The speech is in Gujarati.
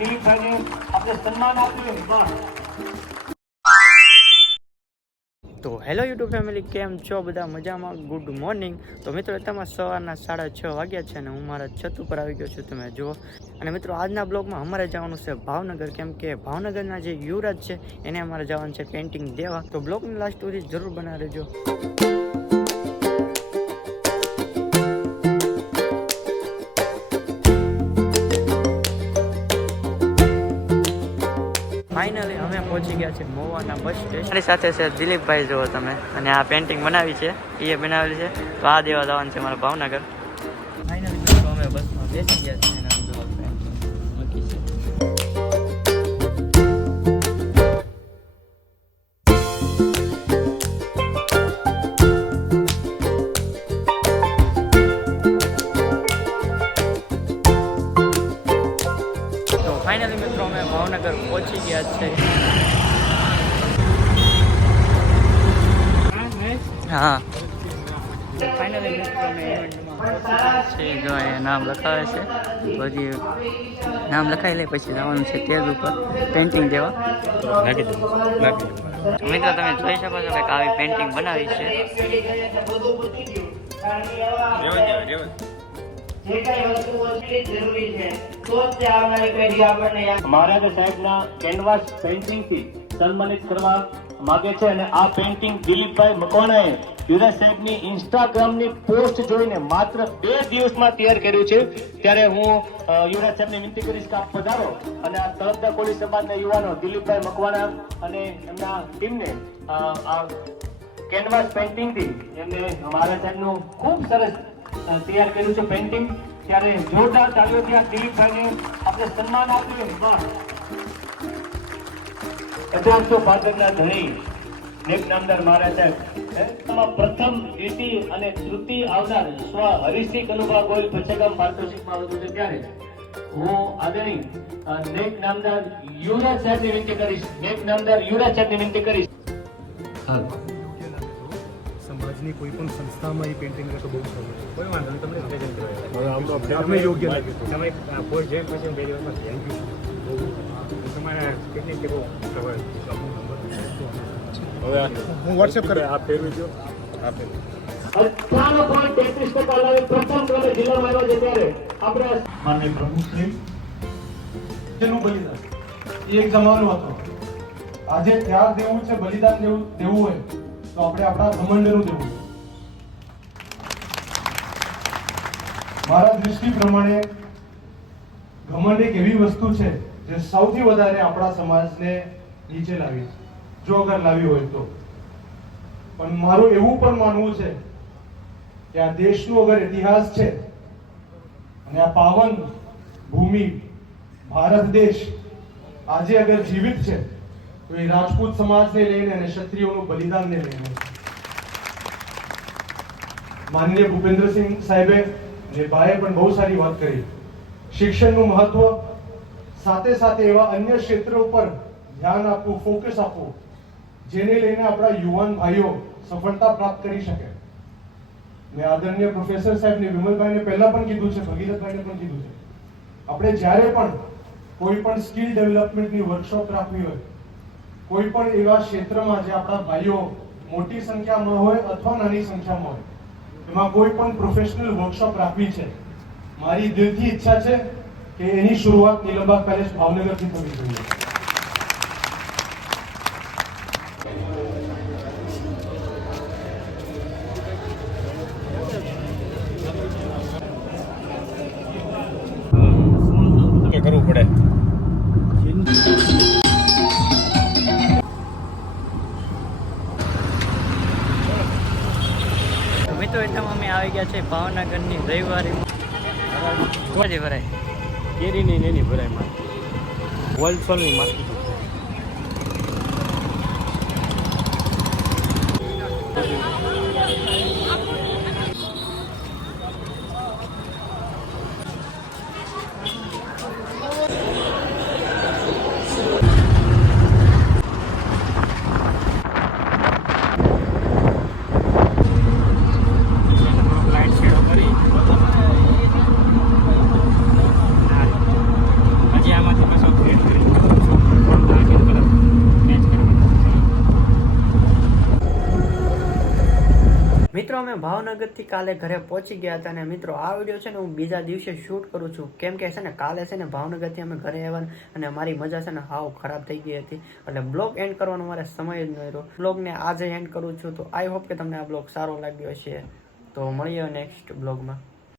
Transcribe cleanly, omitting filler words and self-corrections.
દિલીપભાઈને આપણે સન્માન આપ્યું. તો હેલો યુટ્યુબ ફેમિલી, કેમ છો બધા? મજામાં? Good morning. તો મિત્રો અત્યારમાં સવારના 6:30 વાગ્યા છે અને હું મારા છત ઉપર આવી ગયો છું, તમે જુઓ. અને મિત્રો આજના બ્લોગમાં અમારે જવાનું છે ભાવનગર, કેમ કે ભાવનગરના જે યુવરાજ છે એને અમારે જવાનું છે પેઇન્ટિંગ દેવા. તો બ્લોગની લાસ્ટ સુધી જરૂર બનાવી રહેજો. ફાઇનલી અમે પહોંચી ગયા છે મોવાના બસ સ્ટેશન. મારી સાથે છે દિલીપભાઈ, જુઓ તમે. અને આ પેઇન્ટિંગ બનાવી છે, એ બનાવેલી છે. તો આ દેવા જવાનું છે મારા ભાવનગર. ફાઇનલી મિત્રો અમે બસમાં બેસી ગયા છીએ અને મૂકી છે. ફાઇનલી મિત્રો અમે ભાવનગર પહોંચી ગયા છે. હા, ફાઇનલી મિત્રો અમે ઇવેન્ટમાં છે. જો અહીંયા નામ લખાવે છે, બધી નામ લખાવી લે પછી જવાનું છે સ્ટેજ ઉપર પેઇન્ટિંગ દેવા. મિત્રો તમે જોઈ શકો છો કે આવી પેઇન્ટિંગ બનાવી છે. મહારાજ સાહેબના કેનવાસ પેઇન્ટિંગથી સન્માનિત કરવા માંગે છે. અને આ પેઇન્ટિંગ દિલીપભાઈ મકવાણાએ યુવરાજ સાહેબની ઇન્સ્ટાગ્રામની પોસ્ટ જોઈને માત્ર 2 દિવસમાં તૈયાર કર્યું છે. ત્યારે હું યુવરાજ સાહેબને વિનંતી કરીશ કે આપ પધારો અને આ તળપદા કોળી સમાજના યુવાનો દિલીપભાઈ મકવાણા અને એમના ટીમને આ કેનવાસ પેઇન્ટિંગથી એમને મહારાજ સાહેબનું ખૂબ સરસ તૈયાર કર્યું છે પેઇન્ટિંગ. ત્યારે જોરદાર તાળીઓથી આ દિલીપભાઈને આપણે સન્માન આપ્યું. 1865 ધણી નેક નામદાર મહારાજ સાહેબ પ્રથમ દ્વિતીય અને તૃતીય આવનાર સ્વ હરિસિંહ અનુભવ ગોયલ પછેગામ પારિતોષિકમાં વધુ છે. ત્યારે હું આદરણીય નેક નામદાર યુવરાજ સાહેબની વિનંતી કરીશ. નેક નામદાર યુવરાજ સાહેબની વિનંતી કરીશ. સમાજની કોઈ પણ સંસ્થામાં એ પેઇન્ટિંગ તો બહુ સારું છે. કોઈ વાંધો નહીં, તમને આપણે યોગ્ય લાગે તમે પોસ્ટ જોઈને પછી 2 દિવસમાં થેન્ક યુ. તમારે કેટલી કેવો હવે હું વોટ્સએપ કરે આપ ફેરવી દો. આપ 98.33% લાવી પ્રથમ ક્રમે જિલ્લામાં આવ્યા છે. ત્યારે આપણે માનનીય પ્રમુખશ્રી જેનું બલિદાન એ એક જમાનો હતો. આજે ત્યાગ દેવું છે, બલિદાન દેવું હોય તો આપણે આપણા ઘમંડનું દેવું. મારા દૃષ્ટિ પ્રમાણે ઘમંડ એક એવી વસ્તુ છે જે સૌથી વધારે આપણા સમાજને નીચે લાવી છે, જો અગર લાવી હોય તો. પણ મારું એવું પણ માનવું છે કે આ દેશનો અગર ઇતિહાસ છે અને આ પાવન ભૂમિ ભારત દેશ આજે અગર જીવિત છે તો એ રાજપૂત સમાજને લઈને અને ક્ષત્રિયોનું બલિદાનને લઈને. માનનીય ભૂપેન્દ્રસિંહ સાહેબે જે ભાઈએ પણ બહુ સારી વાત કરી. શિક્ષણનું મહત્વ, સાથે સાથે એવા અન્ય ક્ષેત્રો પર ધ્યાન આપવું, ફોકસ આપવું, જેને લઈને આપણા યુવાન ભાઈઓ સફળતા પ્રાપ્ત કરી શકે. મેં આદરણીય પ્રોફેસર સાહેબને, વિમલભાઈને પહેલા પણ કીધું છે, ભગીરથભાઈને પણ કીધું છે, આપણે જ્યારે પણ કોઈ પણ સ્કિલ ડેવલપમેન્ટની વર્કશોપ રાખવી હોય, કોઈ પણ એવા ક્ષેત્રમાં જે આપણા ભાઈઓ મોટી સંખ્યામાં હોય અથવા નાની સંખ્યામાં હોય, એમાં કોઈ પણ પ્રોફેશનલ વર્કશોપ રાખવી છે. મારી દિલથી ઈચ્છા છે કે એની શરૂઆત નીલંબા કોલેજ ભાવનગરથી થવી જોઈએ. કરવું પડે. મિત્રો એટલામાં અમે આવી ગયા છે ભાવનગરની રવિવારે ભરાય કેરીની એની ભરાય માર્કેટ, હોલસેલની માર્કેટ. હજી આમાંથી પાછો ભાવનગરથી કાલે ઘરે પહોંચી ગયા હતા. અને મિત્રો આ વિડીયો છે ને હું બીજા દિવસે શૂટ કરું છું, કેમ કે છે ને કાલે છે ને ભાવનગરથી અમે ઘરે આવ્યા અને મારી મજા છે ને હાવ ખરાબ થઈ ગઈ હતી, એટલે બ્લોગ એન્ડ કરવાનો મારે સમય જ નહીં રહ્યો. બ્લોગને આજે એન્ડ કરું છું. તો આઈ હોપ કે તમને આ બ્લોગ સારો લાગ્યો હશે. તો મળીએ નેક્સ્ટ બ્લોગમાં.